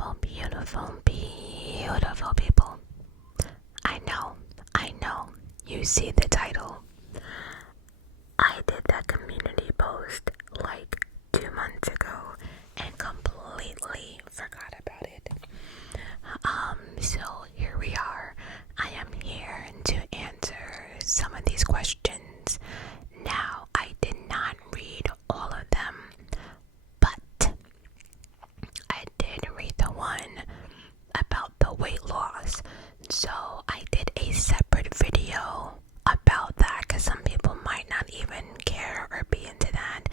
beautiful, beautiful, beautiful people. I know, you see the title. I did that community post like 2 months ago and completely forgot about it. So here we are. I am here to answer some of these questions. Now, I did not read all of them, but I did read the one about the weight loss. So I did a separate video about that because some people might not even care or be into that.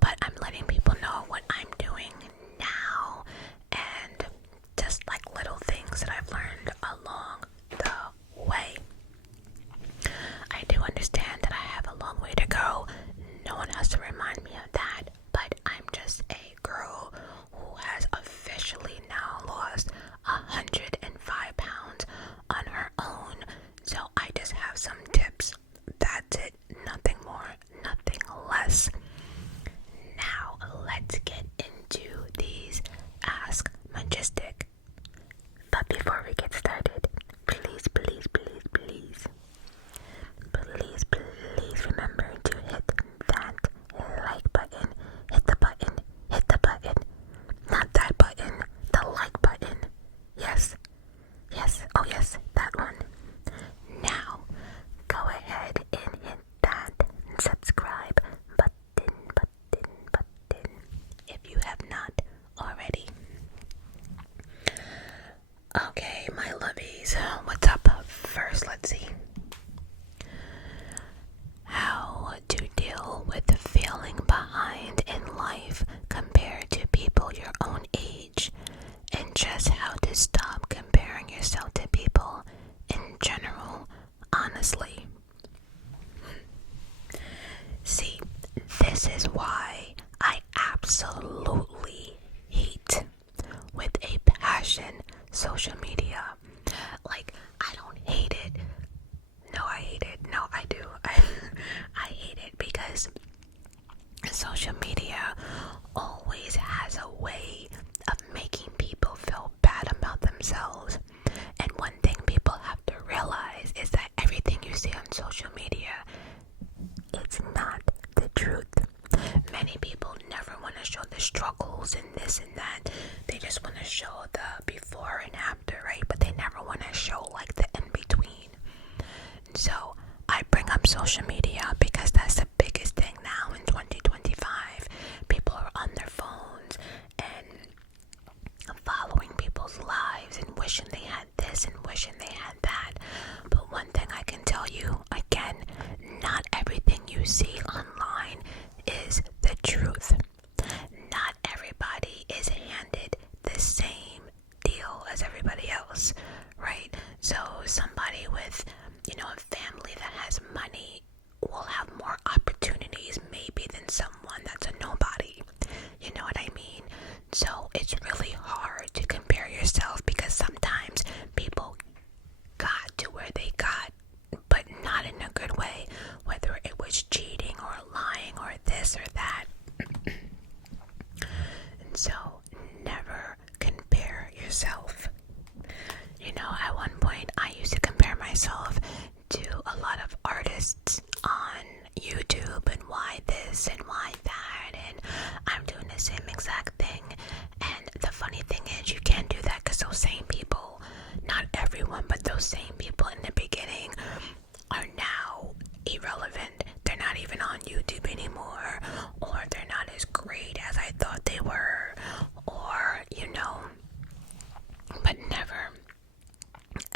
But I'm letting people know what I'm doing now and just like little things that I've learned along the way. I do understand that I have a long way to go. No one has to remind me of that. But I'm just a girl who has officially now lost 105 pounds on her own. So I just have some tips. That's it. Nothing more, nothing less. Now let's get into these Ask Majestic. But before we get started, please remember to hit that like button. Hit the button. Not that button, the like button. Yes, oh yes, that one. Now, go ahead and hit that subscribe button if you have not already. Okay, my lovies, what's up? First, let's see. How to deal with feeling behind in life compared to people your own age, and just how to stop comparing yourself to people in general, honestly. See, this is why I absolutely hate, with a passion, social media. Like, I don't hate it. No, I hate it. No, I do. I hate it because social media always has a way of making people feel bad about themselves. And one thing people have to realize is that everything you see on social media, it's not the truth. Many people never want to show the struggles and this and that. They just want to show the before and after, right? But they never want to show like the in-between. So I bring up social media because that's the biggest thing now in 2025. People are on their phones and following people's lives and wishing they had this and wishing they had that. But one thing I can tell you, again, not everything you see online is the truth. Not everybody is handed the same deal as everybody else, right? So somebody with, a family that has money will have more opportunities maybe than someone that's a nobody. You know what I mean? So it's really hard to compare yourself because sometimes people got to where they got, but not in a good way, whether it was cheating or lying or this or that. And so never compare yourself. At one point I used to compare myself to a lot of artists on YouTube and why this and why that, and I'm doing the same exact thing. And the funny thing is, you can't do that because those same people, not everyone, but those same people in the beginning are now irrelevant. They're not even on YouTube anymore, or they're not as great as I thought they were, or but never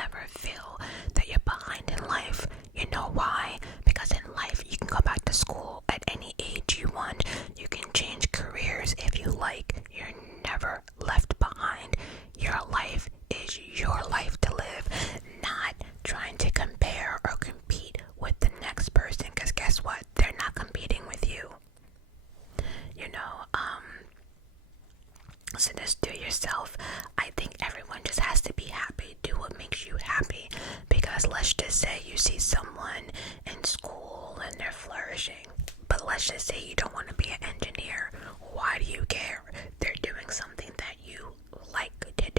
ever feel that you're behind in life. You know why? Because in life you can go back to school at any age you want. You can change careers if you like. You're never left behind. Your life is your life to live, not trying to compare or compete with the next person, because guess what? They're not competing with you. So just do yourself. I think everyone just has to be happy. Do what makes you happy. Because let's just say you see someone in school and they're flourishing, but let's just say you don't want to be an engineer. Why do you care? They're doing something that you like to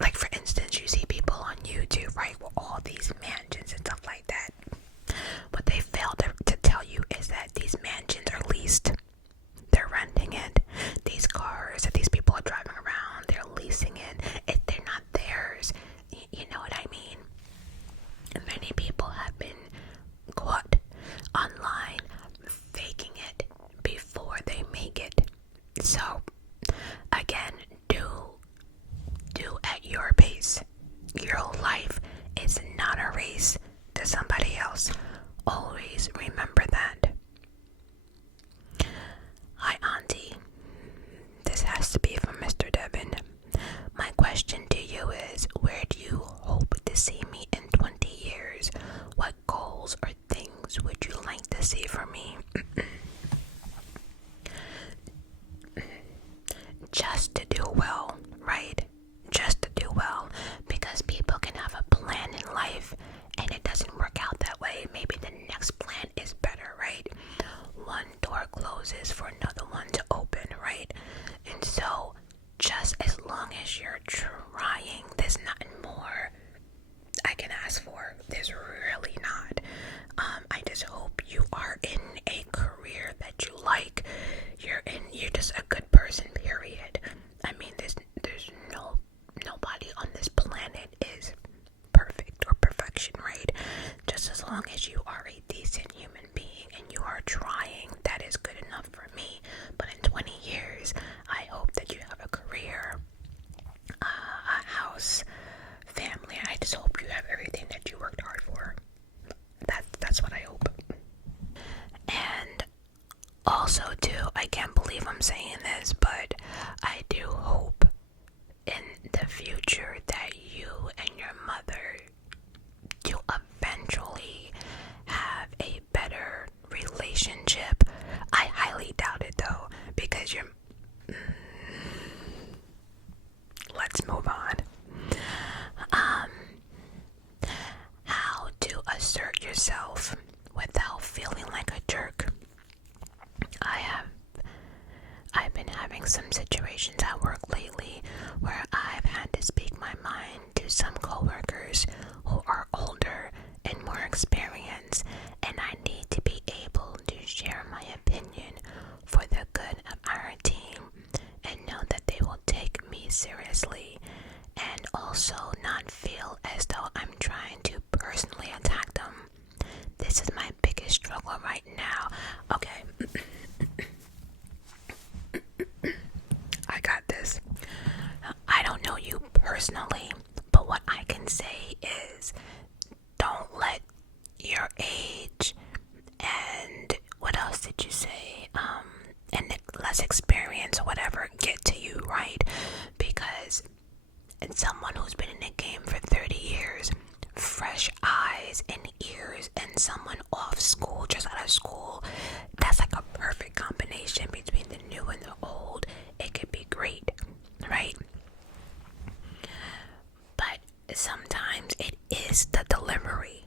like for instance, you see people on YouTube, right, with all these mansions and stuff like that. What they fail to tell you is that these mansions are leased. They're renting it. These cars that these people are driving around, they're leasing it. They're not theirs. You know what I mean? Many people have been caught online faking it before they make it. So, again, do at your pace. Your life is not a race to somebody else. Always remember that. Hi, Auntie. This has to be from Mr. Devin. My question to you is, where do you hope to see me in 20 years? What goals or things would you like to see from me? Just to do well, right? Just to do well. Because people can have a plan in life and it doesn't work out that way. Maybe the next plan is better, right? One door closes for another one to open, right? And so, just as long as you're trying, there's nothing more I can ask for. There's really not. I just hope you are in a career that you like. You're just a good person, period. I mean, there's nobody on this planet is perfect or perfection, right? Just as long as you are a decent human being and you are trying, that is good enough for me. But in 20 years, I hope that you have a career, a house, family. I just hope you have everything that you worked hard for. That's what I hope. And also, too, I can't believe I'm saying this, but I do hope in the future that you and your mother do eventually have a better relationship. I highly doubt it, though, because let's move on. How to assert yourself without feeling like a jerk. I've been having some situations at work lately where I've had to speak my mind to some coworkers who are older and more experienced, and I need to be able to share my opinion for the good of our team and know that they will take me seriously, and also not feel as though I'm trying to personally attack them. This is my biggest struggle right now. Okay. I got this. I don't know you personally, but what I can say is don't let your age and what else did you say? And less experience or whatever get to you, right? Because it's someone who's been in the game for 30 years, fresh eyes and ears, and someone off school, just out of school, that's like a perfect combination between the new and the old. It could be great, right? But sometimes it is the delivery.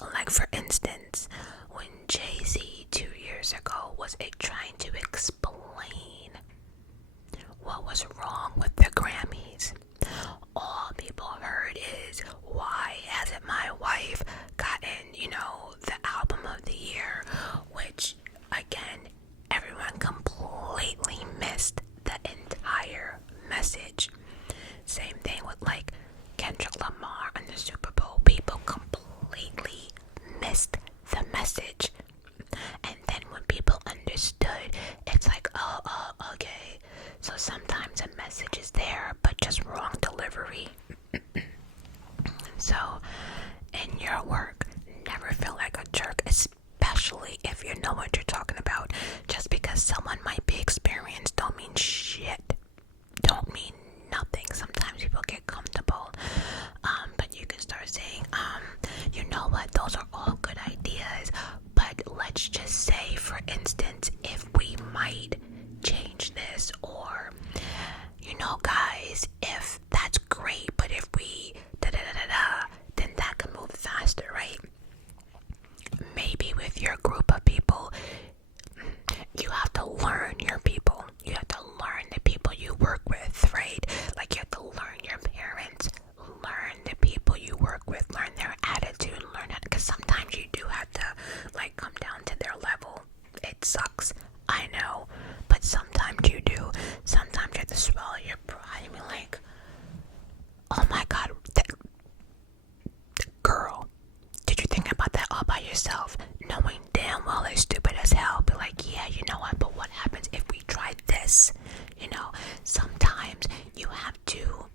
Like for instance, when Jay-Z 2 years ago was trying to explain what was wrong with the Grammys, all people heard is, why hasn't my wife gotten, the album of the year? Which, again, everyone completely missed the entire message. Oh my god, girl, did you think about that all by yourself? Knowing damn well it's stupid as hell. Be like, yeah, you know what, but what happens if we try this? You know, sometimes you have to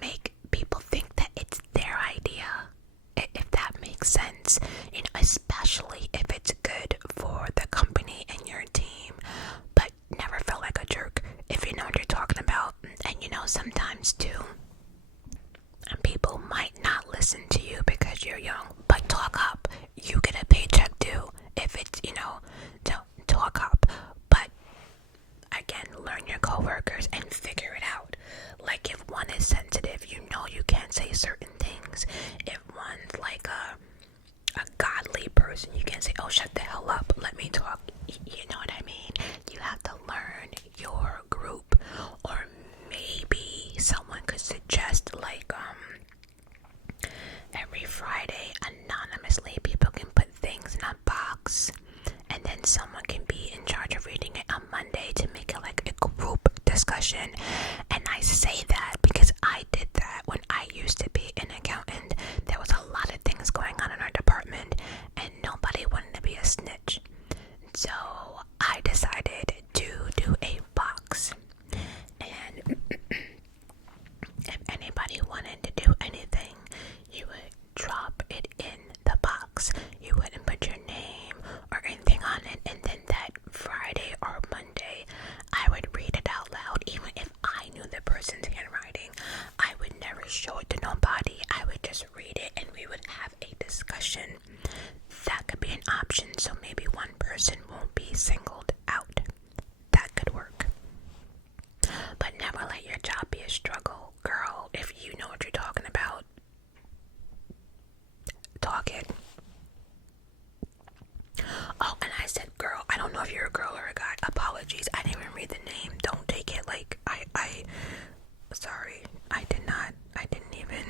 make people think that it's their idea, if that makes sense. You know, especially if it's good for the company and your team. But never feel like a jerk, if you know what you're talking about. And you know, sometimes too, people might not listen to you because you're young, but talk up. You get a paycheck too. If it's, you know, don't talk up. But again, learn your coworkers and figure it out. Like if one is sensitive, you know you can't say certain things. If one's like a godly person, you can't say, oh, shut the hell up, let me talk. You know what I mean? You have to learn your group. Or maybe someone could suggest like every Friday anonymously people can put things in a box, and then someone can be in charge of reading it on Monday to make it like a group discussion. And I say that because I did that when I used to be an accountant. There was a lot of things going on in our department and nobody wanted to be a snitch, so I decided to do a box. And if anybody wanted to do anything, you would drop it in the box. You wouldn't put your name or anything on it, and then that Friday or Monday, I would read it out loud. Even if I knew the person's handwriting, I would never show it to nobody. I would just read it and we would have a discussion. That could be an option, so maybe one person won't be singled out. That could work. But never let your job be a struggle, girl. If you know what you're talking about, talk it. Oh, and I said girl. I don't know if you're a girl or a guy. Apologies. I didn't even read the name. Don't take it like I sorry. I didn't even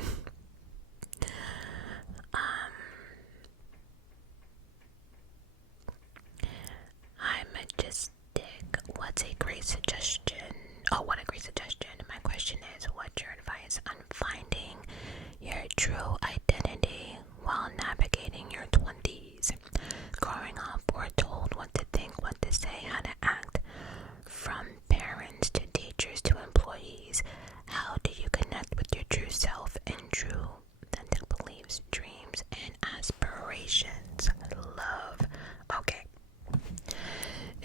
Hi, Majestic. What's a great suggestion? Oh, what a great suggestion. My question is, what's your advice on finding your true identity while navigating your 20s? Growing up, we're told what to think, what to say, how to act. From parents to teachers to employees, how do you connect with your true self and true authentic beliefs, dreams, and aspirations? Love. Okay.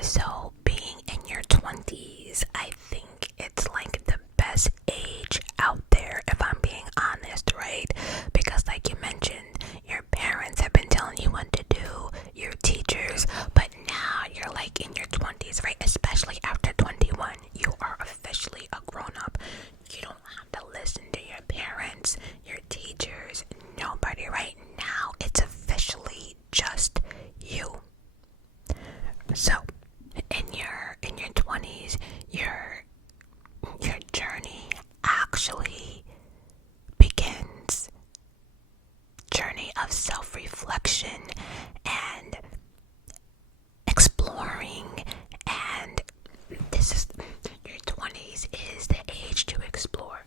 So, being in your 20s, I think it's like the best age out there, if I'm being honest, right? Because like you mentioned, your parents have been telling you what to do, your teachers, but now you're like in your 20s, right? Especially after 21, you are officially a grown-up. You don't have to listen to your parents, your teachers, nobody. Right now, it's officially just you. So, in your 20s, your journey actually begins. Journey of self-reflection and exploring, and this is your 20s is the age to explore.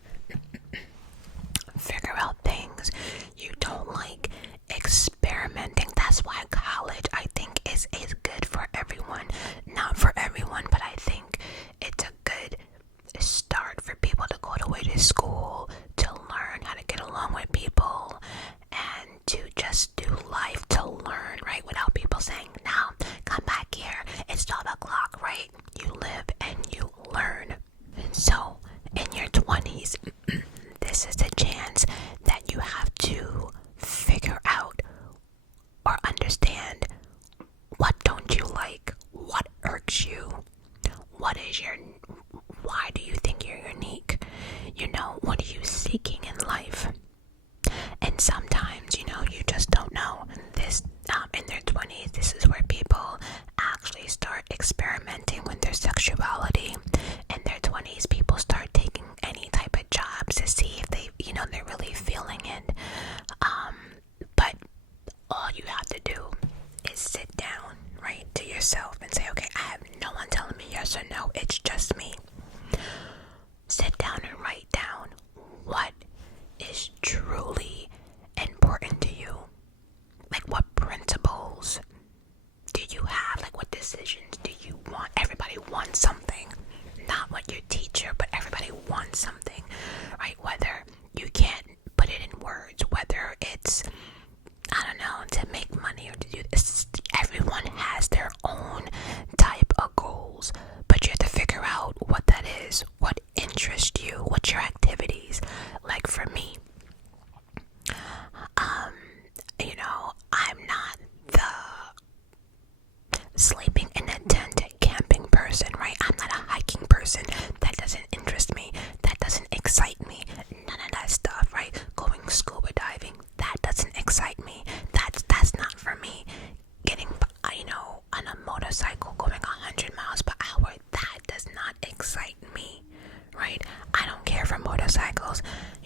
Figure out things you don't like, experimenting. That's why college, I think, is good for everyone. Not for everyone, but I think it's a good start for people to go away to school, to learn how to get along with people, and to just do life, to learn, right? Without people saying, now, come back here, it's 12 o'clock, right? You live and you learn. So, in your 20s, this is the chance that you have to figure out or understand, what don't you like? What irks you? Why do you think you're unique? You know, what are you seeking in life? And sometimes, you know, you just don't know. This, in their 20s, this is where people actually start experimenting with their sexuality. In their 20s, people start taking any type of jobs to see if they, you know,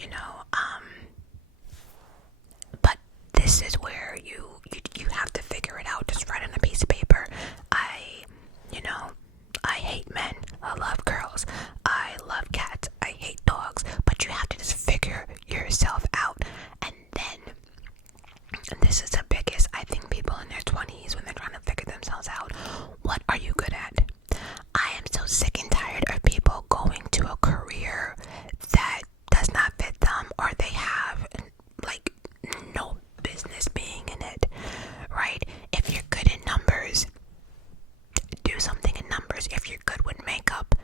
you know, but this is where you have to figure it out. Just write on a piece of paper. You know, I hate men. I love girls. I love cats. I hate dogs. But you have to just figure yourself out. And then, and this is the biggest, I think people in their 20s, when they're trying to figure themselves out, what are you good at? I am so sick and tired of people going to a career that does not fit them, or they have like no business being in it, right? If you're good in numbers, do something in numbers. If you're good with makeup,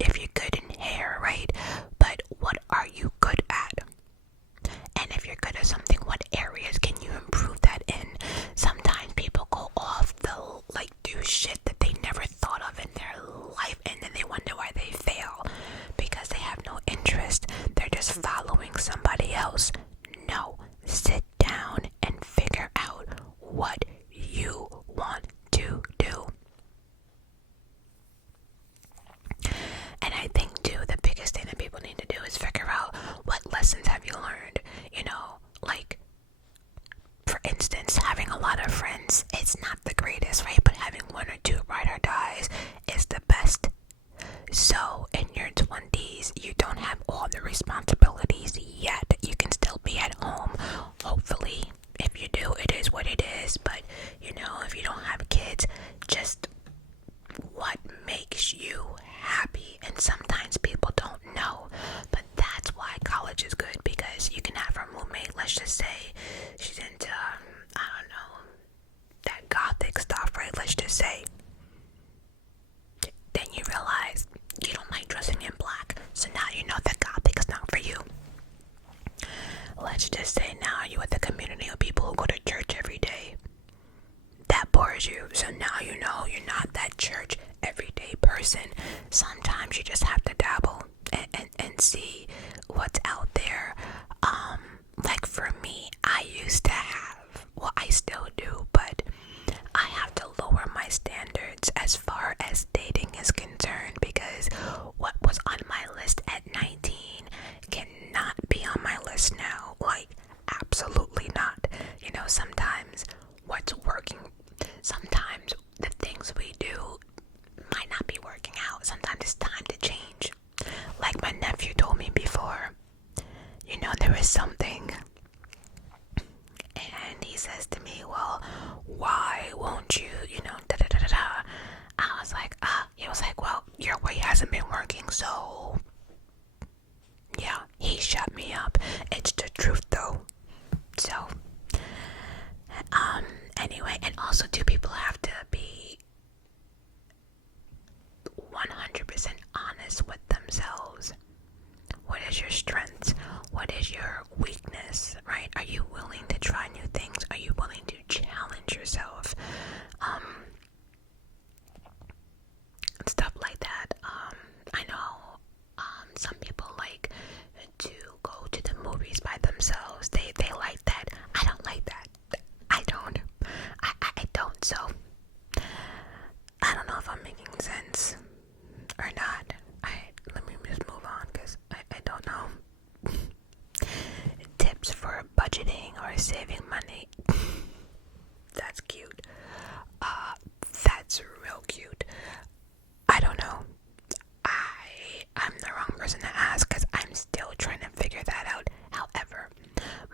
if you're good in hair, right? But what are you good at? And if you're good at something, what areas can you improve that in? Sometimes people go off do shit that they never thought of in their life, and then they wonder why they fail, because they have no interest. They're just following somebody else. No, sit down and figure out what you want to do. And I think too, the biggest thing that people need to do is figure out what lessons have you learned. You know, like, for instance, having a lot of friends, it's not the greatest, right? But having one or two ride or dies is the best. So in your 20s, you don't have all the responsibilities yet. You can still be at home, hopefully. If you do, it is what it is. But, you know, if you don't have kids, just what makes you happy. And sometimes people don't know, but that's why college is good, because you can have a roommate, let's just say she's into I don't know, that gothic stuff, right? Let's just say. Then you realize you don't like dressing in black, so now you know that gothic is not for you. Let's just say now you're with a community of people who go to church every day. That bores you, so now you know you're not that church everyday person. Sometimes you just have to dabble and see what's out there. Like for me, I used to have, well, I still do, but I have to lower my standards as far as dating is concerned, because what was on my list at 19 cannot be on my list now. Like, absolutely not. You know, sometimes what's working, sometimes the things we do might not be working out. Sometimes it's time to change. Like my nephew told me before, you know, there is something, and he says to me, well, why won't you, you know, da da da da da. I was like, he was like, well, your way hasn't been working, so yeah, he shut me up. It's the truth though. So anyway, and also do people have to be 100% honest with themselves? What is your strength? What is your weakness, right? Are you willing to try new things? Are you willing to challenge yourself? Stuff like that. I know some people like to go to the movies by themselves. They like that. I don't like that. I don't. I don't. So I don't know if I'm making sense or not. Let me just move on, because I don't know. Tips for budgeting or saving money. That's cute. That's real cute. I don't know. I'm the wrong person to ask, because I'm still trying to figure that out. However,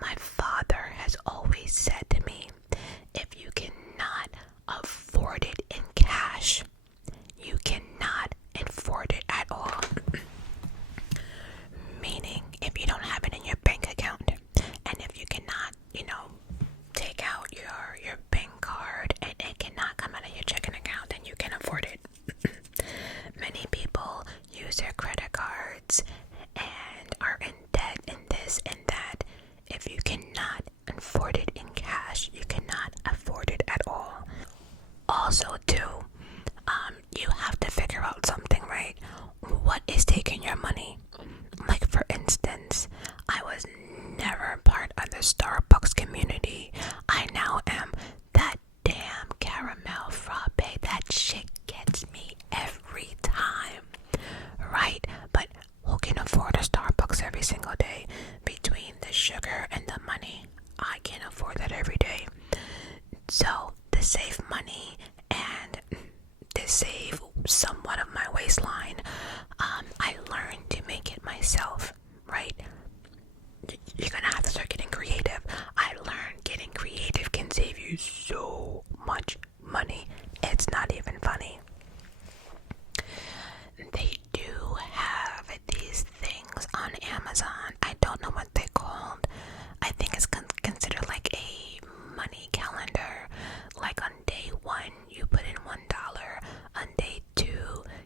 my father has always said to me, if you cannot afford it in cash, you cannot afford it at all. Meaning, if you don't have it in your bank account, and if you cannot, you know, take out your bank card, and it cannot come out of your checking account, then you day between the sugar and the money. I can't afford that every day. So to save money and to save somewhat of my waistline, I learned to make it myself, right? You're gonna have to start getting creative. I learned getting creative can save you so much money. It's not even funny. They do have these things on Amazon. I don't know what they're called. I think it's considered like a money calendar. Like on day 1, you put in $1. On day 2,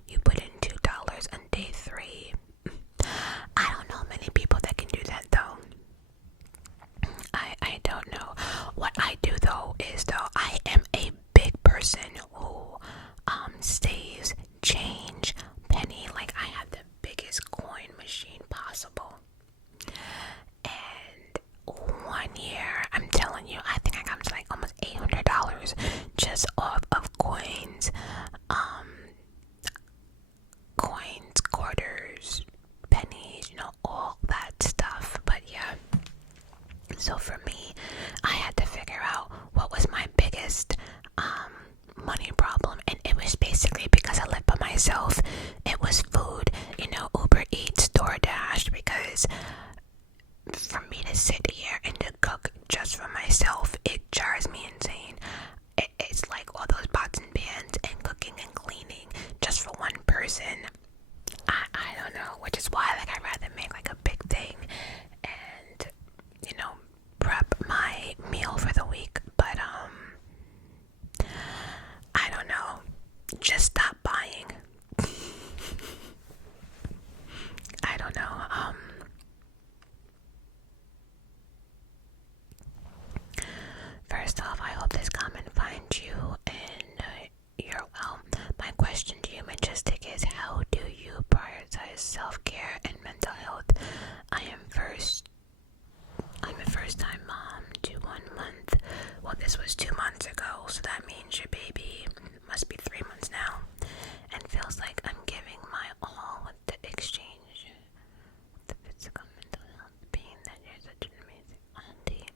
you put in $2. On day 3, I don't know many people that can do that though. I don't know. What I do though is I am a big person who saves change penny. Like I have the biggest coin machine possible. And one year, I'm telling you, I think I got to like almost $800 just off of coins, quarters, pennies, all that stuff. But yeah, so for me, I had to figure out what was my biggest money problem, and it was basically because I lived by myself. It was food, Uber Eats, DoorDash, because for me to sit here and to cook just for myself, it drives me insane. It's like all those pots and pans and cooking and cleaning just for one person. I don't know, which is why I'd rather make like a big thing and prep my meal for the week. But I don't know, just stop buying. I don't know. First off, I hope this comment finds you and you're well. My question to you, Majestic, is how do you prioritize self-care and mental health? I'm a first-time mom to 1 month. Well, this was 2 months ago, so that means your baby must be 3 months now. And feels like I'm giving my all with the exchange. The physical mental health being that you're such an amazing auntie.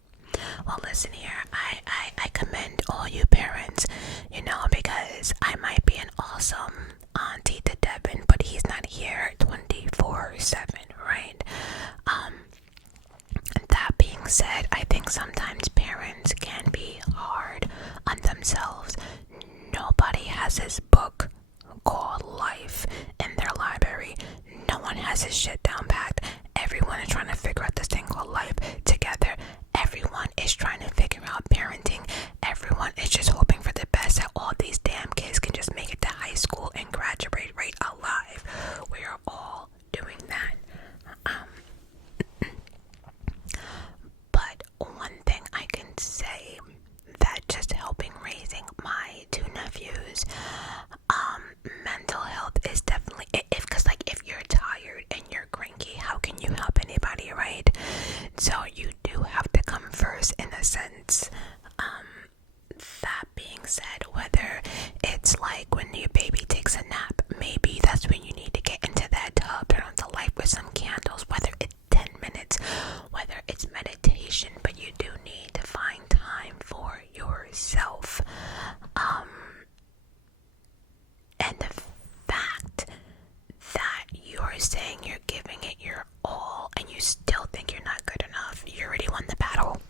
Well, listen here, I commend all you parents, because I might be an awesome auntie to Devin, but he's not here 24/7, right? That being said, I think sometimes parents can be hard on themselves. Nobody has this book called Life in their library. No one has his shit down packed. Everyone is trying to figure out this thing called life together. Everyone is trying to figure out parenting. Everyone is just hoping for the best, that all these damn kids can just make it to high school and graduate right alive. We are all doing that. But one thing I can say that just helping raising my 2 nephews, mental health is definitely, if you're tired and you're cranky, how can you help anybody, right? So you do have to come first in a sense. That being said, whether it's like when your baby takes a nap, maybe that's when you need to get into that tub, turn on the light with some candles, whether it's 10 minutes, whether it's meditation, but you do need to find time for yourself. And the fact that you're saying you're giving it your all and you still think you're not good enough, you already won the battle.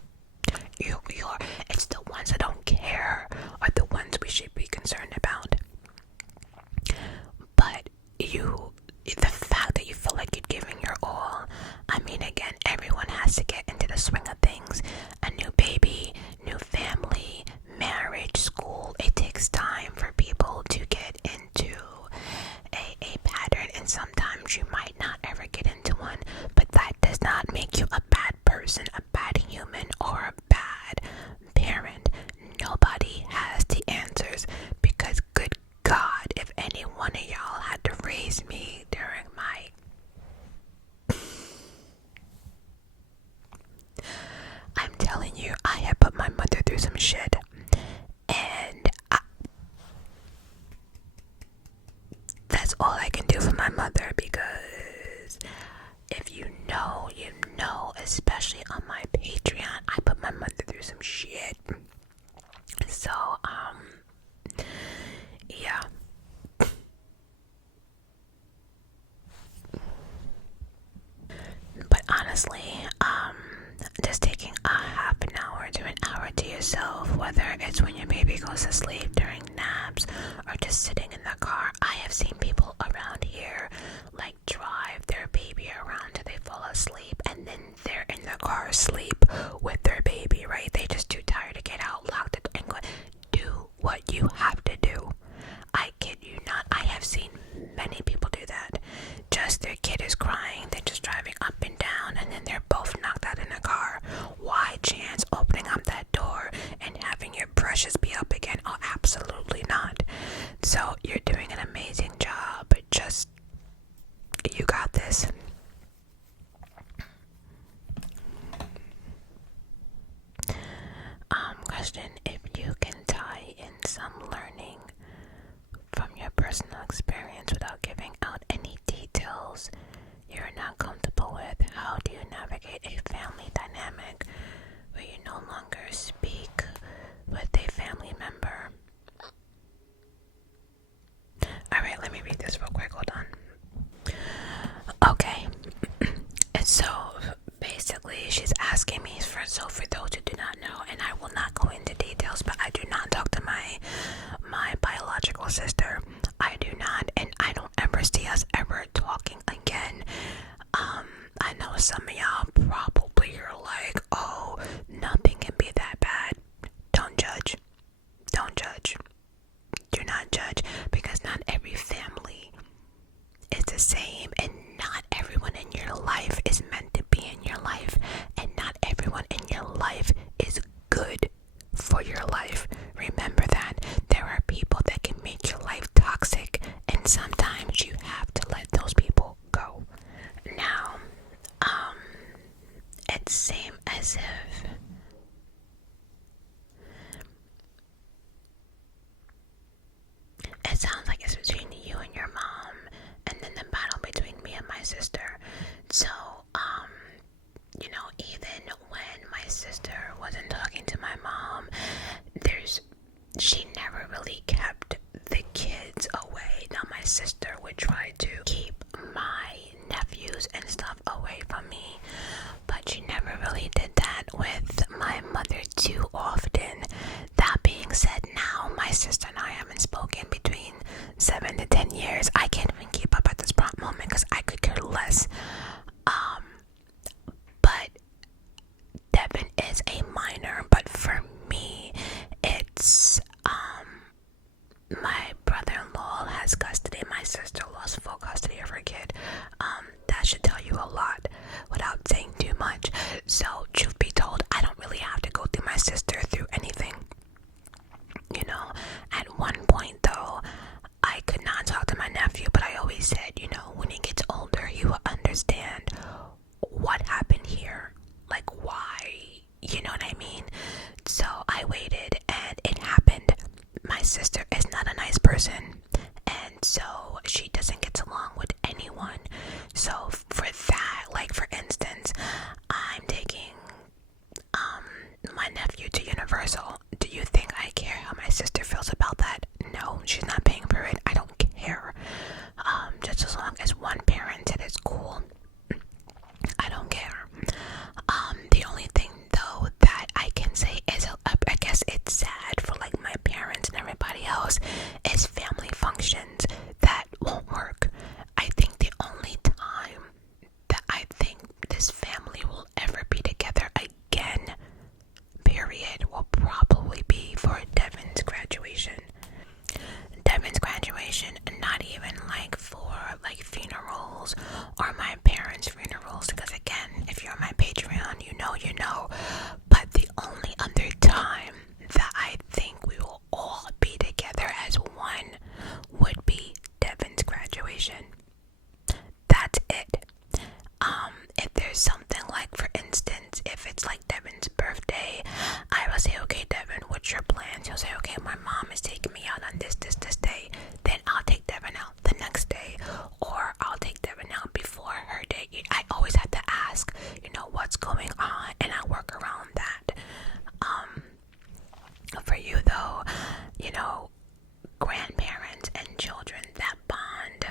It's the ones that don't care are the ones we should be concerned about. whether it's when your baby goes to sleep during naps or just sitting in the car. I have seen people around here like drive their baby around till they fall asleep, and then they're in the car asleep with their baby, right? They just too tired to get out, locked it, and go. Do what you have to do. I kid you not. I have seen many people do that. Just their kid is crying, they're just driving up and down, and then they're both knocked out in the car. Why chance opening up that door and having your precious be up again? Oh, absolutely not. So you're doing an amazing job. Just, you got this. Question: if you can tie in some learning from your personal experience without giving out any details you're not comfortable with, how do you navigate a family dynamic where you no longer speak with a family member? Alright, let me read this real quick. Hold on. Okay. So basically she's asking me for those who do not know, and I will not go into details, but I do not talk to my biological sister. I do not, and I don't ever see us ever talking again. I know some of y'all probably are like, oh, nothing can be that bad. Don't judge. Do not judge, because not every family is the same, and not everyone in your life is meant to be in your life, and not everyone in your life is good for your life. Remember that. There are people that can make your life toxic, and sometimes you have to let those people go. Now, it seems as if it sounds like it's between you and your mom, and then the battle between me and my sister. So, even when my sister wasn't talking to my mom, she never really kept the kids away. Now, my sister would try to keep my nephews and stuff away from me, but she never really did that with my mother too often. That being said, now my sister and I haven't spoken between 7 to 10 years. I can't even keep up at this moment because I could care less. But Devin is a minor, but for me, it's my brother-in-law has custody. My sister lost full custody of her kid. That should tell you a lot without saying too much. So, truth be told, I don't really have to go through my sister through anything. At one point though, I could not talk to my nephew, but I always said, when he gets older, he will understand what happened here, like why, you know what I mean? So I waited, and it happened. My sister is not a nice person, and so she doesn't get along with anyone. So for that, like for instance, I'm taking my nephew to Universal. Do you think I care how my sister feels about that? No, she's not paying for it. I don't care. Just as long as one parent said it's cool, I don't care. The only thing though that I can say is, I guess it's sad for like my parents and everybody else, is family functions that won't work. I think the only time that I think this family will ever be together again, period, will probably be for Devin's graduation. Not even like for like funerals or my parents' funerals, because again, if you're on my Patreon, you know. But the only other time that I think we will all be together as one would be Devin's graduation. That's it. If there's something like, for instance, if it's like Devin's birthday, I will say, okay, Devin, what's your plans? He'll say, okay, my mom is taking me out on this day. Then I'll take Devin out the next day, or I'll take Devin out before her day. I always have to ask, what's going on, and I work around that. For you though, grandparents and children, that bond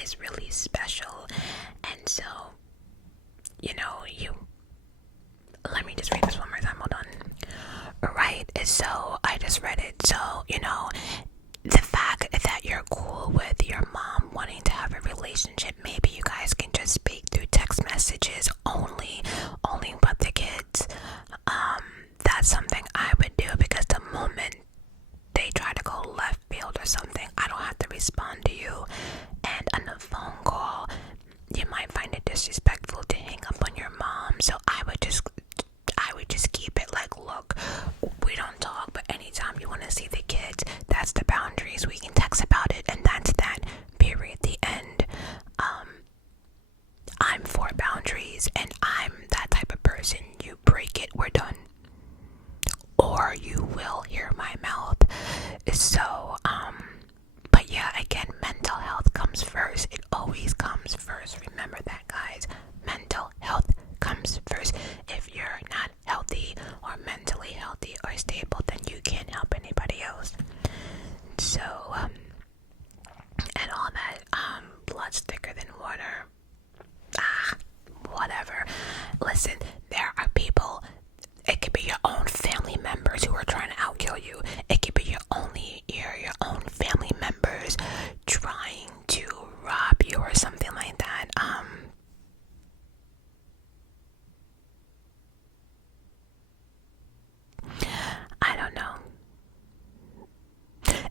is really special. And so, let me just read this one more time, hold on. Right, so just read it. So, the fact that you're cool with your mom wanting to have a relationship, maybe you guys can just speak through text messages only with the kids. That's something I would do, because the moment they try to go left field or something, I don't have to respond to you. And on a phone call, you might find it disrespectful to hang up on your mom. So I would just keep it like, look, we don't talk, but anytime you want to see the kids, that's the boundaries. We can text about it, and that's that. Period. The end. I'm for boundaries, and I'm that type of person. You break it, we're done. Or you will hear my mouth. So, but yeah, again, mental health comes first. It always comes first. Remember that, guys. Mental health comes first. If you're not healthy or mentally healthy or stable, then you can't help anybody else. So, and all that, blood's thicker than water. Whatever. Listen, there are people, it could be your own family members who are trying to outkill you. It could be your own family members trying to rob you or something like that. I don't know.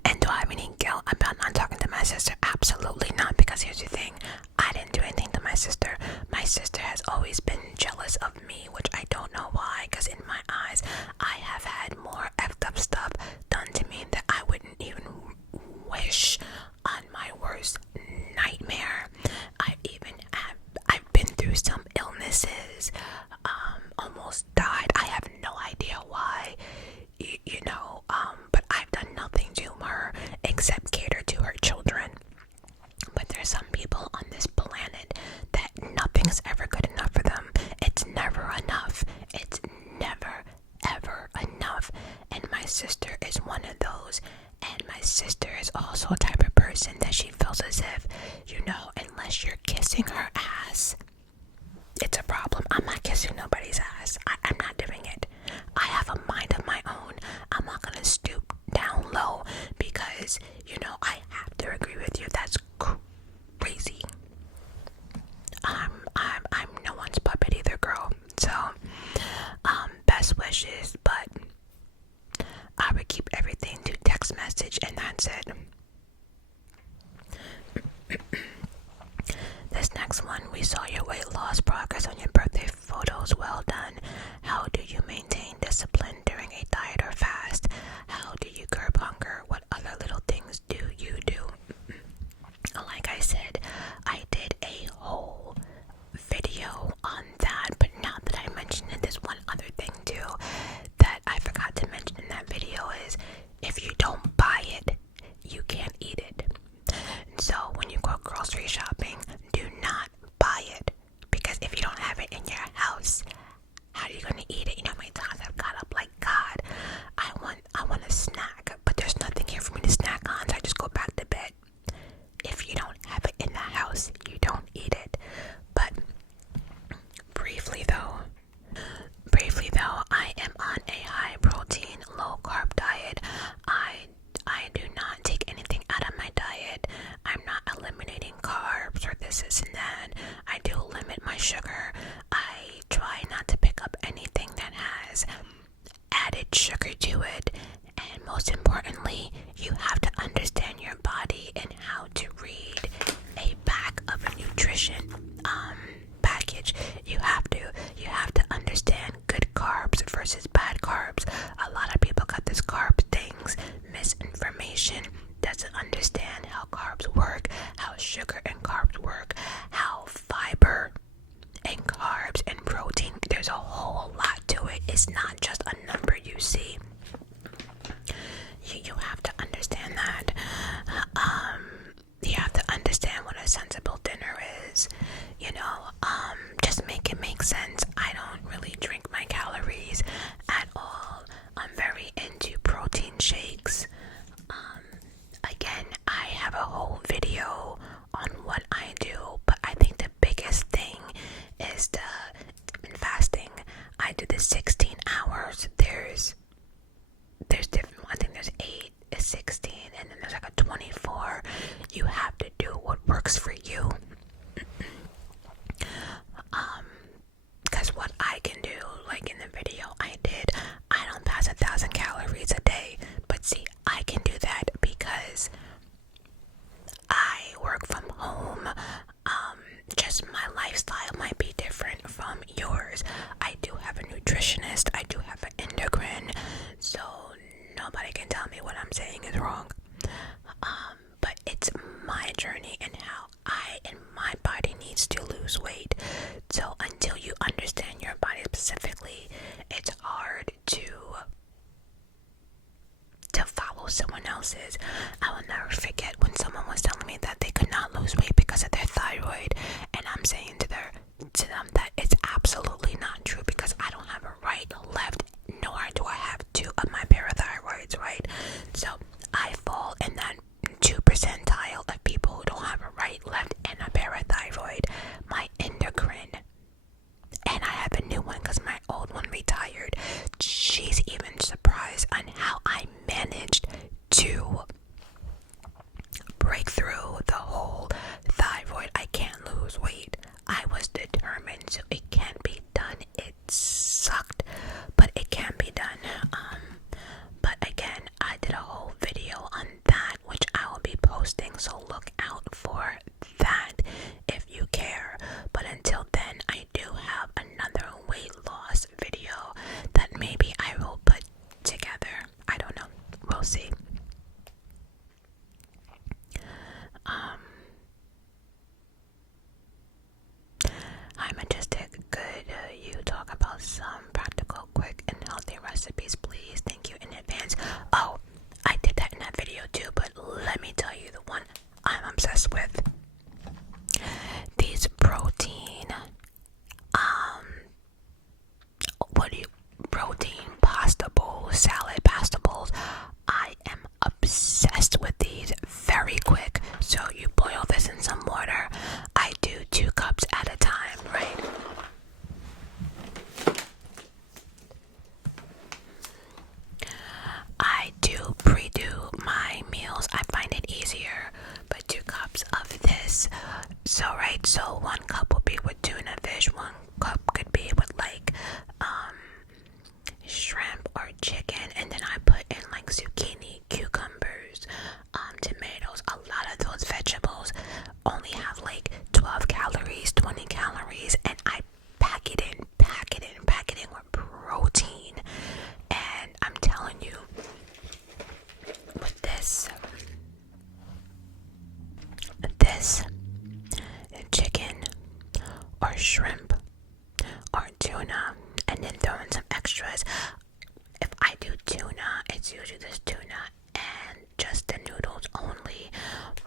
And do I have any guilt about not talking to my sister? Absolutely not, because here's the thing. I didn't do anything to my sister. My sister has always been jealous of me, which I don't know why, because in my eyes, I have had more effed up stuff done to me that I wouldn't even wish on my worst nightmare. I've been through some illnesses, almost died. I have no idea why, but I've done nothing to her except cater to her children. But there's some people on this planet that nothing's ever good enough for them. It's never enough. It's never, ever enough. And my sister is one of those. And my sister is also a type of person that she feels as if, unless you're kissing her ass, it's a problem. I'm not kissing nobody's ass. I'm not doing it. I have a mind of my own. I'm not gonna stoop down low because, I have to agree with you. That's crazy. I'm no one's puppet either, girl. So, best wishes, but I would keep everything to text message, and that's it. This next one, we saw your weight loss progress on your birthday photos. Well done. How do you maintain discipline during a diet or fast? How do you curb hunger? What other little things do you do? Like I said, I did a whole video on that, but now that I mentioned it, there's one other thing too that I forgot to mention in that video is, if you don't buy it, you can't eat it. So when you go grocery shopping, do not buy it, because if you don't have it in your house, how are you gonna eat it? How many times I've got up like, God, I want a snack, but there's nothing here for me to snack on, so I just go back to bed. If you don't have it in the house, you don't eat it. But briefly though, I am on a high protein, low carb diet. I do not take anything out of my diet. I'm not eliminating carbs or this and that. I do limit my sugar. I try not to pick up anything that has added sugar to it. And most importantly, you have to understand your body and how to read a back of a nutrition package. You have to understand good carbs versus bad carbs. A lot of people got this carb things, misinformation, doesn't understand how carbs work, how sugar and carbs work, how fiber and carbs and protein, there's a whole lot to it. It's not just a number you see. You have to understand that. You have to understand what a sensible dinner is. Just make it make sense. I don't really drink my calories at all. I'm very into protein shakes. Again, I have a whole video on what I do, but I think the biggest thing is in fasting. I do the 16 hours. There's different. I think do what works for you. Because what I can do, like in the video I did, I don't pass 1,000 calories a day. But see, I can do that because I work from home. Just my lifestyle might be different from yours. I do have a nutritionist, I do have an endocrine, so nobody can tell me what I'm saying is wrong. But it's my journey and how I and my body needs to lose weight. So until you understand your body specifically, it's hard to follow someone else's. I will never forget when someone was telling me that they could not lose weight because of their thyroid, and I'm saying to them that it's absolutely not true, because I don't have a right, left, nor do I have two of my parathyroids, right? So I fall in that 2 percentile of people who don't have a right, left, and a parathyroid. My endocrine, and I have a new one because my old one retired, she's even surprised on how I managed to break through the whole thyroid. I can't lose weight. I was determined, so it can be done. It sucked, but it can be done. But again, I did a whole video on that, which I will be posting, so look out for that if you care. But until then, I do have another weight loss video that maybe I will put together. I don't know. We'll see. Hi Majestic, could you talk about some practical, quick, and healthy recipes, please? Thank you in advance. Oh, I did that in that video too, but let me tell you the one I'm obsessed with. These protein, protein pasta bowls, salad pasta bowls. I am obsessed with these. Very quick. So you boil this in some water. I do 2 cups at a time, right? I do pre-do my meals. I find it easier. But 2 cups of this. So 1 cup will be with tuna fish. 1 cup could be with like shrimp or chicken, and then I put in like zucchini, cucumbers, tomatoes. A lot of those vegetables only have like 12 calories, 20 calories, and I pack it in with protein. And I'm telling you, with this chicken or shrimp or tuna, and then throw in some extras. If I do tuna, it's usually just tuna and just the noodles only.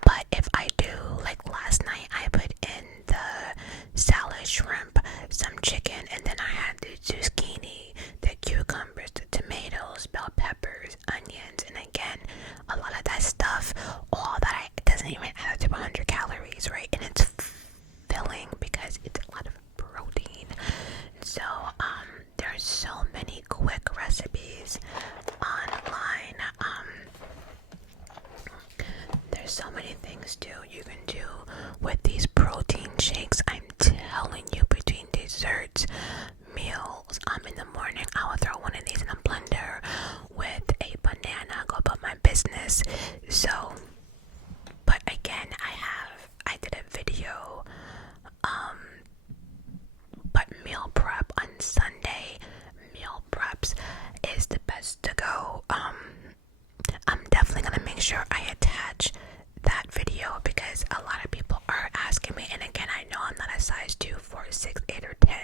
But if I do, like last night, I put in the salad shrimp, some chicken, and then I had the zucchini, the cucumbers, the tomatoes, bell peppers, onions, and again, a lot of that stuff, all that it doesn't even add up to 100 calories, right? And it's filling because it's a lot of protein. So there's so many quick recipes online. There's so many things too you can do with these protein shakes. I'm telling you, between desserts, meals, in the morning I will throw one of these in a blender with a banana, go about my business. So, but again, I did a video but meal prep on Sunday. Meal preps is the best to go. I'm definitely gonna make sure I attach that video because a lot of people are asking me, and again, I know I'm not a size 2, 4, 6, 8, or 10,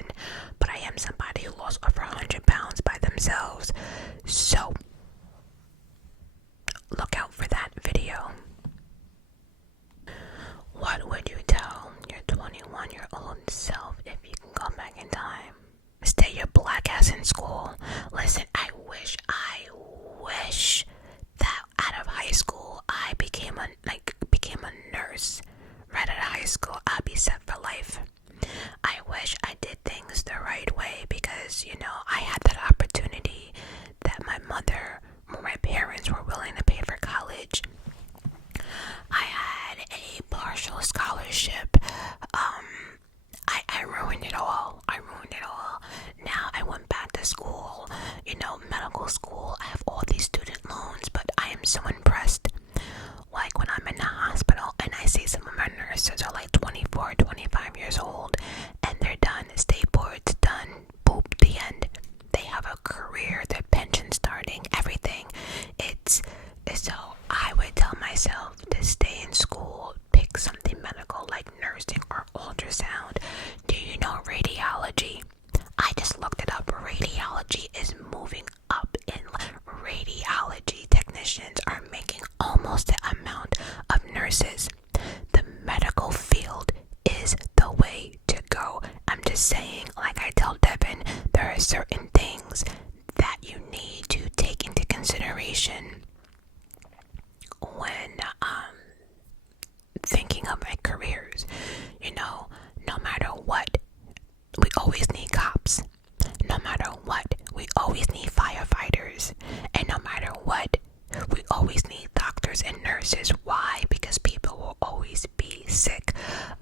but I am somebody who lost over 100 pounds by themselves. So look out for that video. What would you tell your 21-year-old self if you can go back in time? Stay your black ass in school. Listen, I wish that out of high school I became a nurse. Right out of high school, I'd be set for life. I wish I did things the right way because, I had that opportunity that my parents were willing to pay for college. I had a partial medical school, I have all these student loans, but I am so impressed. Like when I'm in the hospital and I see some of my nurses are like 24, 25 years old and they're done, state board's done, boop, the end. They have a career, their pension starting, everything. It's so I would tell myself to stay in school, pick something medical like nursing or ultrasound. Do you know radiology? I just looked it up. Radiology is moving up in radiology. Technicians are making almost the amount of nurses. The medical field is the way to go. I'm just saying, like I tell Devin, there are certain things that you need to take into consideration when thinking of like careers. You know, no matter what, we always need cops. No matter what, we always need firefighters. And no matter what, we always need doctors and nurses. Why? Because people will always be sick.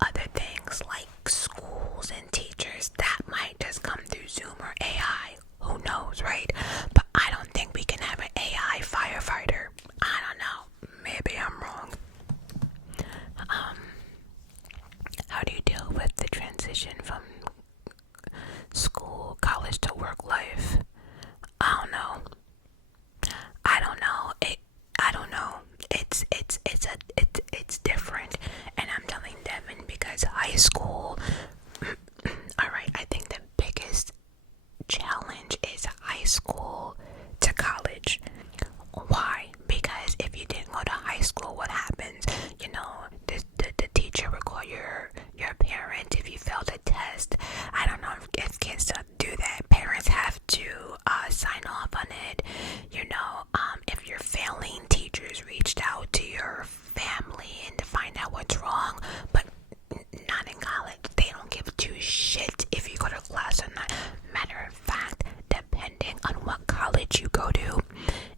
Other things like schools and teachers, that might just come through Zoom or AI. Who knows, right? But I don't think we can have an AI firefighter. I don't know. Maybe I'm wrong. How do you deal with the transition from school, college to work life? I don't know. I don't know. It's different, and I'm telling Devin because high school. All right, I think the biggest challenge is high school to college. Why? Because if you didn't go to high school, what happens? You know, the teacher will call your parent if you failed a test. I don't know if kids still do that. Parents have to sign off on it. You know, if you're failing, teachers reached out to your family and to find out what's wrong. But not in college. They don't give two shit if you go to class or not. Matter of fact, depending on what college you go to,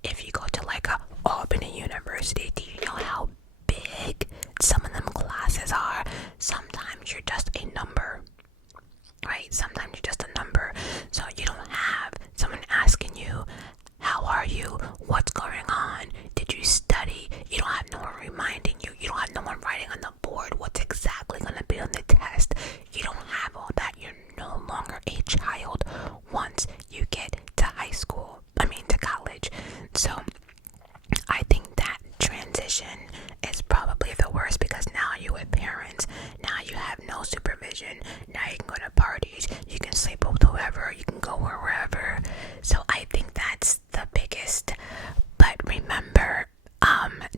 if you go to like a Albany University, do you know how big some of them classes are? Sometimes you're just a number, right? Sometimes you're just a number. So you don't have someone asking you, how are you? What's going on? Did you study? You don't have no one reminding you. You don't have no one writing on the board what's exactly going to be on the test. You don't have all that. You're no longer a child once you get to high school. To college. So I think that transition is probably the worst because now you're with parents. Now you have no supervision. Now you can go to parties. You can sleep with whoever. You can go wherever. So I think that's the biggest. But remember,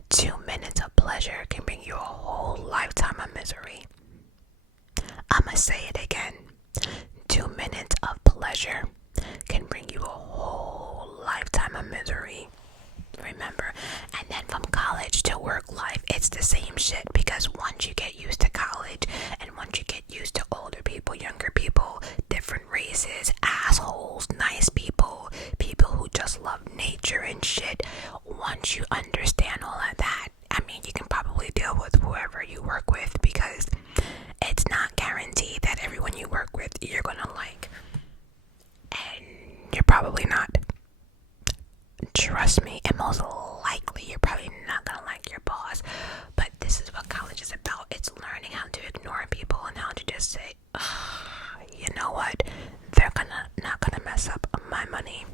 2 minutes of pleasure can bring you a whole lifetime of misery. I'ma say it again. 2 minutes of pleasure can bring you a whole lifetime of misery. Remember, and then from college to work life, it's the same shit because once you get used to college and once you get used to older people, younger people, different races, assholes, nice people, people who just love nature and shit, once you understand all of that, you can probably deal with whoever you work with because it's not guaranteed that everyone you work with you're gonna like, and you're probably not. Trust me, and most likely you're probably not gonna like your boss. But this is what college is about. It's learning how to ignore people and how to just say, you know what, they're not gonna mess up my money.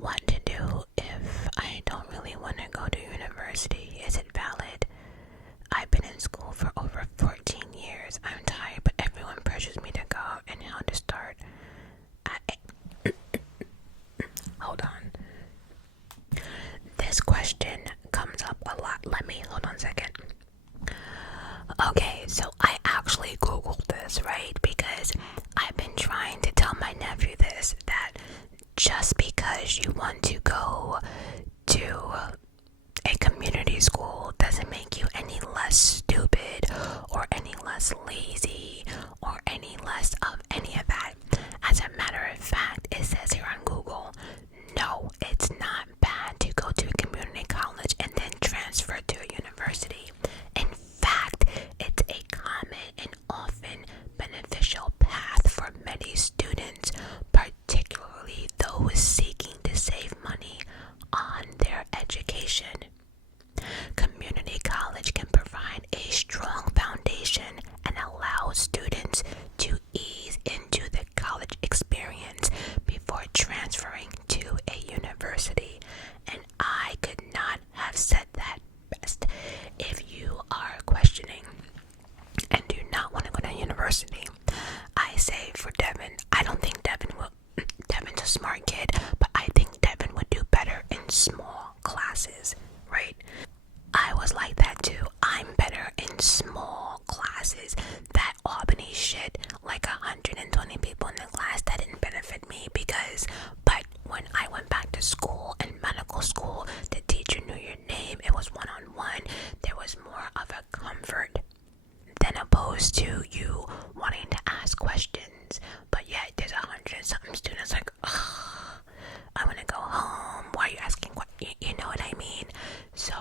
What to do if I don't really want to go to university? Is it valid? I've been in school for over 14 years. I'm tired, but everyone pressures me to go and how to start. Hold on. This question comes up a lot. Hold on a second. Okay, so I actually Googled this, right? Because I've been trying to tell my nephew this, that just because you want to go to a community school doesn't make you any less stupid or any less lazy or any less of any of that. As a matter of fact, it says here on Google, no, it's not bad to go to a community college and then transfer to a university. In fact, it's a common and often University. I say for Devin, I don't think Devin's a smart kid, but I think Devin would do better in small classes, right? I was like that too. I'm better in small classes. That Albany shit, like 120 people in the class, that didn't benefit me but when I went back to school and medical school, the teacher knew your name, it was one-on-one, there was more of a comfort than opposed to you wanting to ask questions, but yet there's 100 and something students like, ugh, I want to go home, why are you asking what, you know what I mean? So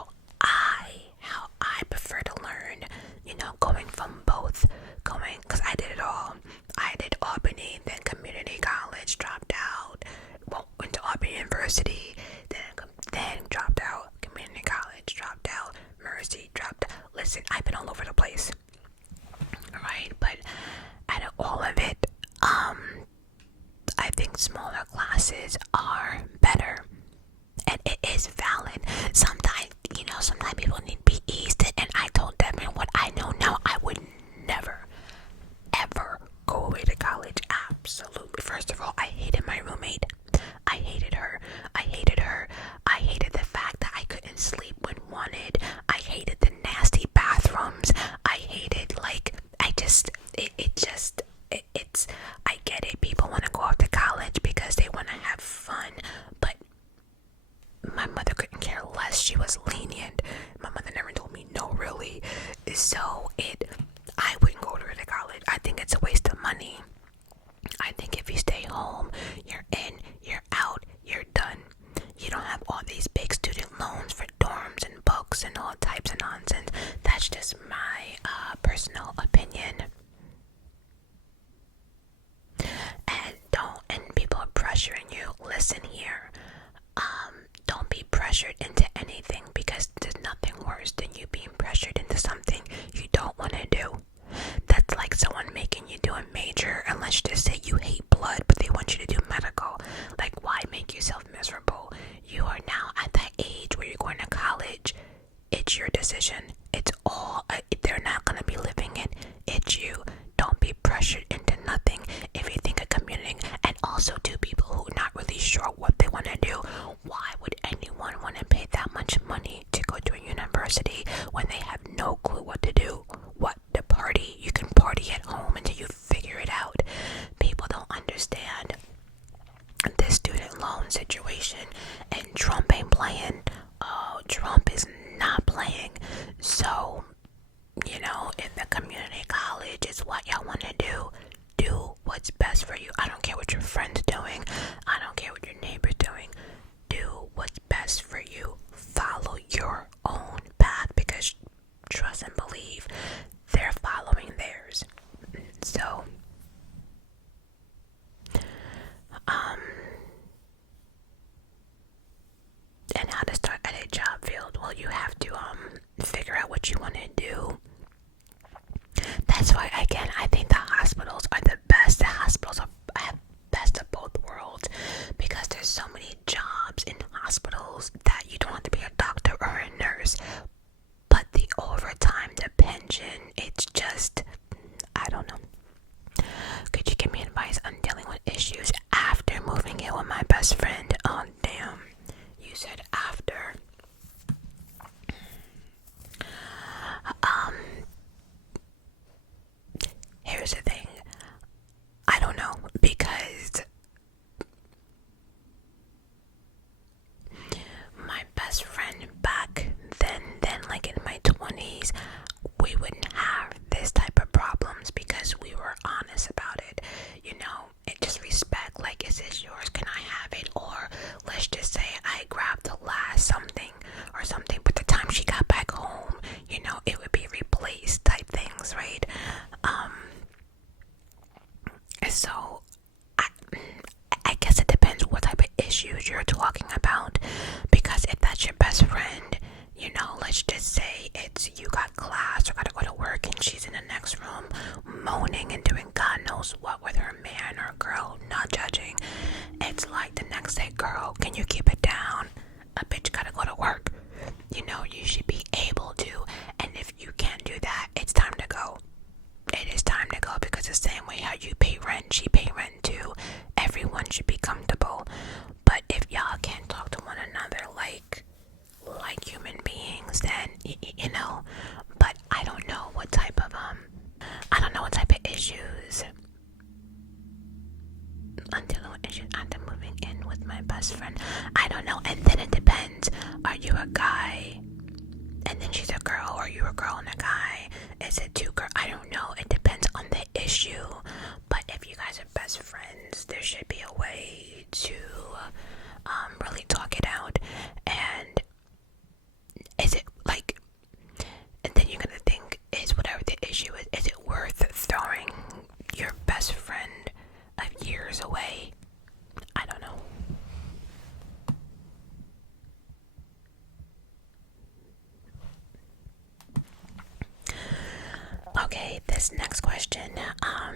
how I prefer to learn, going from both, because I did it all. I did Albany, then community college, dropped out, went to Albany University, then dropped out, community college, dropped out, Mercy, dropped out. Listen, I've been all over the place, alright, but out of all of it, I think smaller classes are better. And it is valid. Sometimes people need to be eased in, and I told Devin what I know now. I would never, ever go away to college. Absolutely. First of all, I hated my roommate. I hated her. I hated the fact that I couldn't sleep when wanted. I hated the nasty bathrooms. I hated, I get it. People want to go off to college because they want to have fun, but my mother couldn't care less. She was lenient. My mother never told me no, really. So I wouldn't go to college. I think it's a waste of money. I think if you stay home, you're in, you're out, you're done. You don't have all these big student loans for dorms and books and all types of nonsense. That's just my personal opinion. And people are pressuring you. Listen here. Don't be pressured into anything, because there's nothing worse than you being pressured into something you don't want to do. That's like someone making you do a major, and let's just say you hate blood, but they want you to do medical. Like, why make yourself miserable? You are now at that age where you're going to college. It's your decision. It's all, they're not going to be living it. It's you. Don't be pressured into nothing if you think of commuting. And also, to people who are not really sure what they want to do, why would anyone want to pay that much money to go to a university when they have no clue what to do? What, to party? You can party at home until you figure it out. People don't understand this student loan situation, and Trump ain't playing. Oh, Trump is not playing. So, if the community college is what y'all want to do what's best for you. I don't care what your friend's doing. I don't care what your neighbor's doing. Do what's best for you. Follow your own path, because trust and believe they're following theirs. So, and how to start at a job field. Well, you have to figure out what you want to do. That's why, again, I think the hospitals are the best. The hospitals have best of both worlds, because there's so many jobs in hospitals that you don't have to be a doctor or a nurse. But the overtime, the pension, it's just, I don't know. Could you give me advice on dealing with issues after moving in with my best friend? Oh, damn. You said after. Here's the thing. I don't know, because my best friend back then, like in my 20s, we wouldn't have this type of problems because we were honest about it. It just respect, like, is this yours? Can I have it? Or let's just say I grabbed the last something or something, but the time she got back home, it would be replaced type things, right? So I guess it depends what type of issues you're talking about, because if that's your best friend, let's just say it's you got class or gotta go to work, and she's in the next room moaning and doing God knows what with her man or girl, not judging. It's like the next day, girl, can you keep it down? A bitch gotta go to work. You should be able to, and if you can't do that, it's time to go. It is time to go, because Okay, this next question, I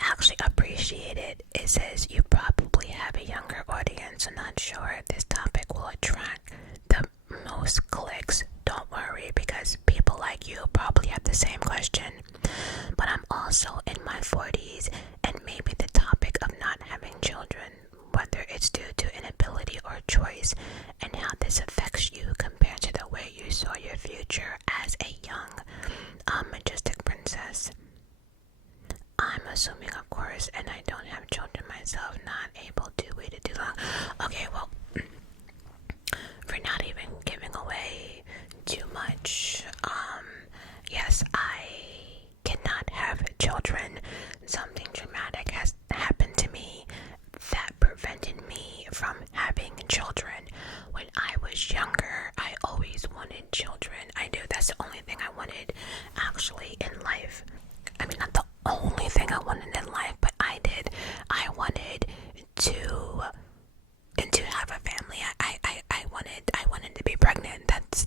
actually appreciate it. It says you probably have a younger audience. I'm not sure if this topic will attract the most clicks. Don't worry, because people like you probably have the same question. But I'm also in my 40s, and maybe the topic of not having children, whether it's due to inability or choice, and how this affects you compared to the way you saw your future as a young majestic princess. I'm assuming, of course, and I don't have children myself, not able to wait too long. Okay, well, for not even giving away too much, yes, I cannot have children. Something dramatic has happened to me that prevented me from having children. When I was younger, I always wanted children. I do. That's the only thing I wanted actually in life. I mean, not the only thing I wanted in life, but I did. I wanted to have a family. I wanted to be pregnant. That's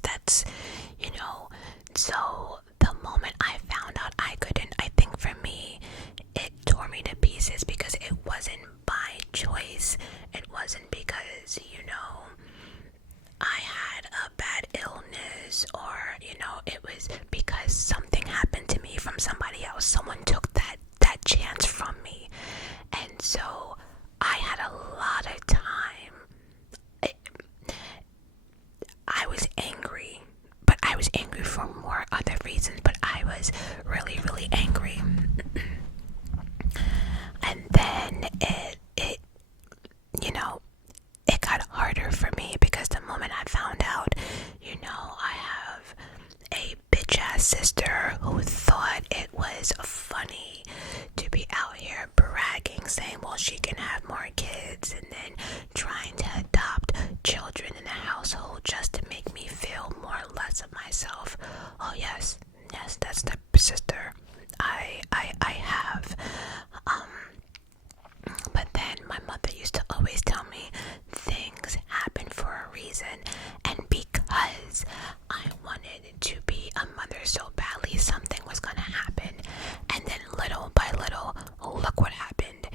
so the moment I found out I couldn't, I think for me it tore me to pieces, because it wasn't by choice. It wasn't because I had a bad illness, or it was because something happened to me from somebody else. Someone took that chance from me, and so I had a lot of time. I was angry, but I was angry for more other reasons, but I was really, really angry. And then it got harder for me, because the moment I found out, I have a bitch ass sister who thought it was funny to be out here bragging, saying, well, she can have more kids, and then trying to adopt children in the household just to make me feel more or less of myself. Oh yes, that's the sister I have. But then my mother used to always tell me things happen for a reason, and because I wanted to be a mother so badly, something was gonna happen. And then little by little, look what happened.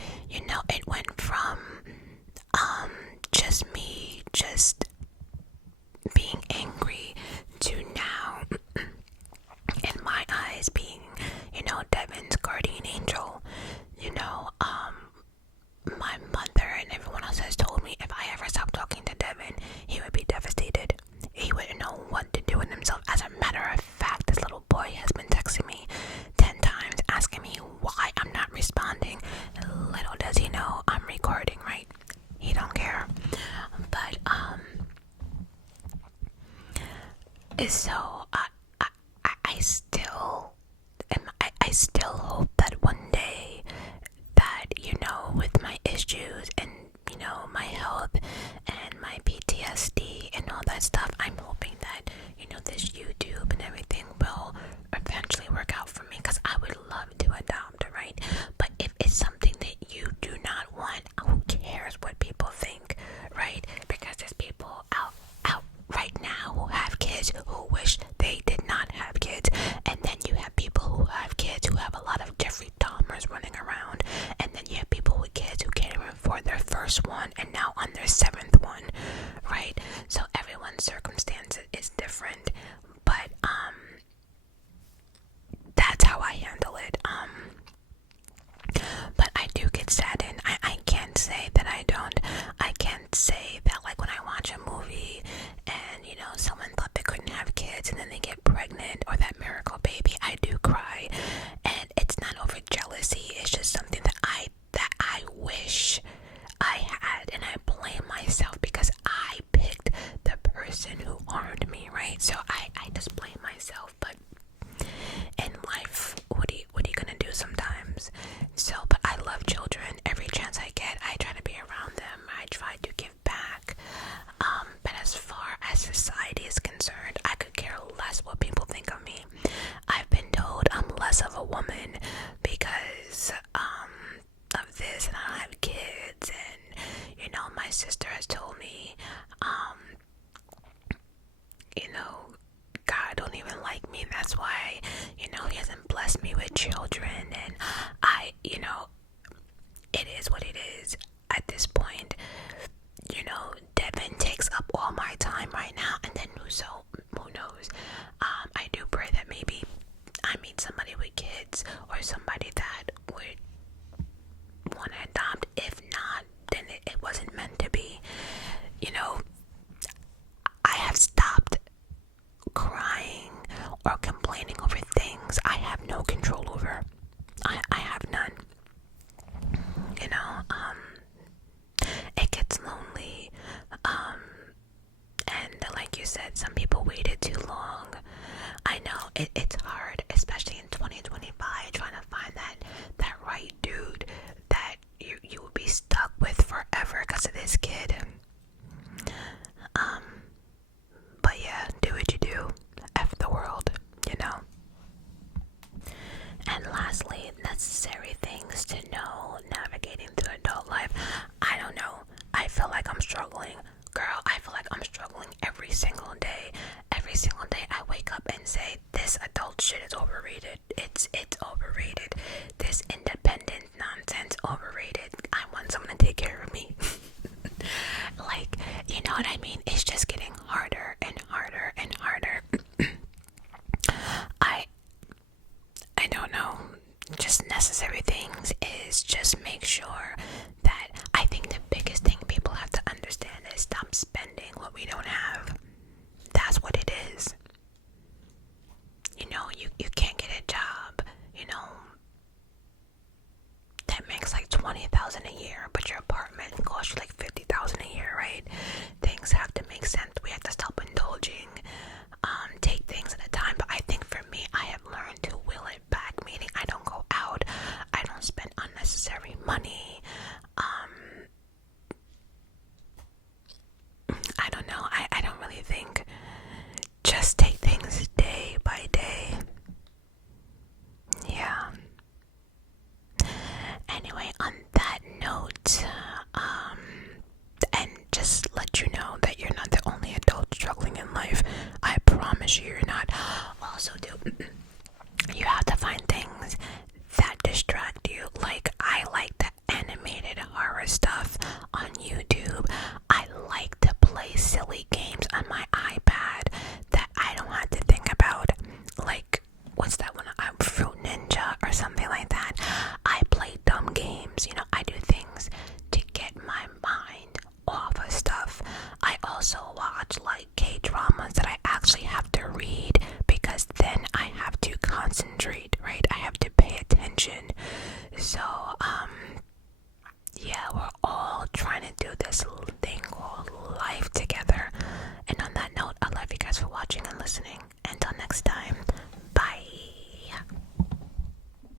It went from just me just being angry to now, in my eyes, being Devin's guardian angel. My mother and everyone else has told me if I ever stopped talking to Devin, he would be devastated. He wouldn't know what to do with himself. As a matter of fact, this little boy has been texting me 10 times asking me why I'm not responding. Little does he know I'm recording, right? He don't care. But so I still hope that one day that with my issues and my health and my PTSD and all that stuff, I'm hoping that this YouTube and everything will eventually work out for me, because I would love to adopt, right? But if it's something that you do not want, who cares what people think, right? Because there's people out right now who have kids who wish they did not have kids, and then you have people who have kids who have a lot of Jeffrey Dahmers running around, and then you have people with kids who can't even afford their first one and now on their seventh one, right? So everyone's circumstance is different, but that's how I handle it. But I do get saddened. I can't say that I don't. I can't say that, like, when I watch a movie and someone thought they couldn't have kids and then they get pregnant, or that miracle baby, I do cry. And it's not over jealousy. It's just something that I wish I had, and I blame myself because I picked the person who harmed me, right? So I just blame myself. But in life, what are you gonna do sometimes? So, but I love children. Every chance I get, I try to be around them. I try to give back. But as far as society is concerned, I could care less what people think of me. I've been told I'm less of a woman because of this, and I don't have kids, and my sister has told me God don't even like me. That's why he hasn't blessed me with kids or somebody that would want to adopt. If not, then it wasn't meant to be. You know, I have stopped crying or complaining over things I have no control over. I have none. You know, it gets lonely. And like you said, some people waited too long. I know it's hard, especially in 2025, trying to find that right dude that you will be stuck with forever because of this kid. But yeah, do what you do. F the world, you know. And lastly, necessary things to know navigating through adult life. I don't know. I feel like I'm struggling. Girl, I feel like I'm struggling every single day. Every single day I wake up and say, this adult shit is overrated. It's overrated. This independent nonsense, overrated. I want someone to take care of me. Like, you know what I mean? It's just getting harder and harder and harder. I don't know. Just necessary things is just make sure that, I think the biggest thing people have to understand is stop spending what we don't have. That's what it is. You know, you can't get a job, you know, that makes like $20,000 a year, but your apartment costs you like $50,000 a year, right? Things have to make sense. We have to stop indulging, take things at a time. But I think for me, I have learned to will it back, meaning I don't go out, I don't spend unnecessary money. I don't know. I don't really think. Just take things day by day. Yeah. Anyway, on that note, and just let you know that you're not the only adult struggling in life. I promise you're not. Also, you have to find things that distract you. Like, I like the animated horror stuff on YouTube. I like to play silly games on my iPad that I don't have to think about. Like, what's that one? Fruit Ninja or something like that. I play dumb games. You know, I do things to get my mind off of stuff. I also watch like K-dramas that I actually have to read, because then I have to concentrate, right? I have to pay attention. So, yeah, we're all trying to do this thing called life together. And on that note, I love you guys for watching and listening. Until next time.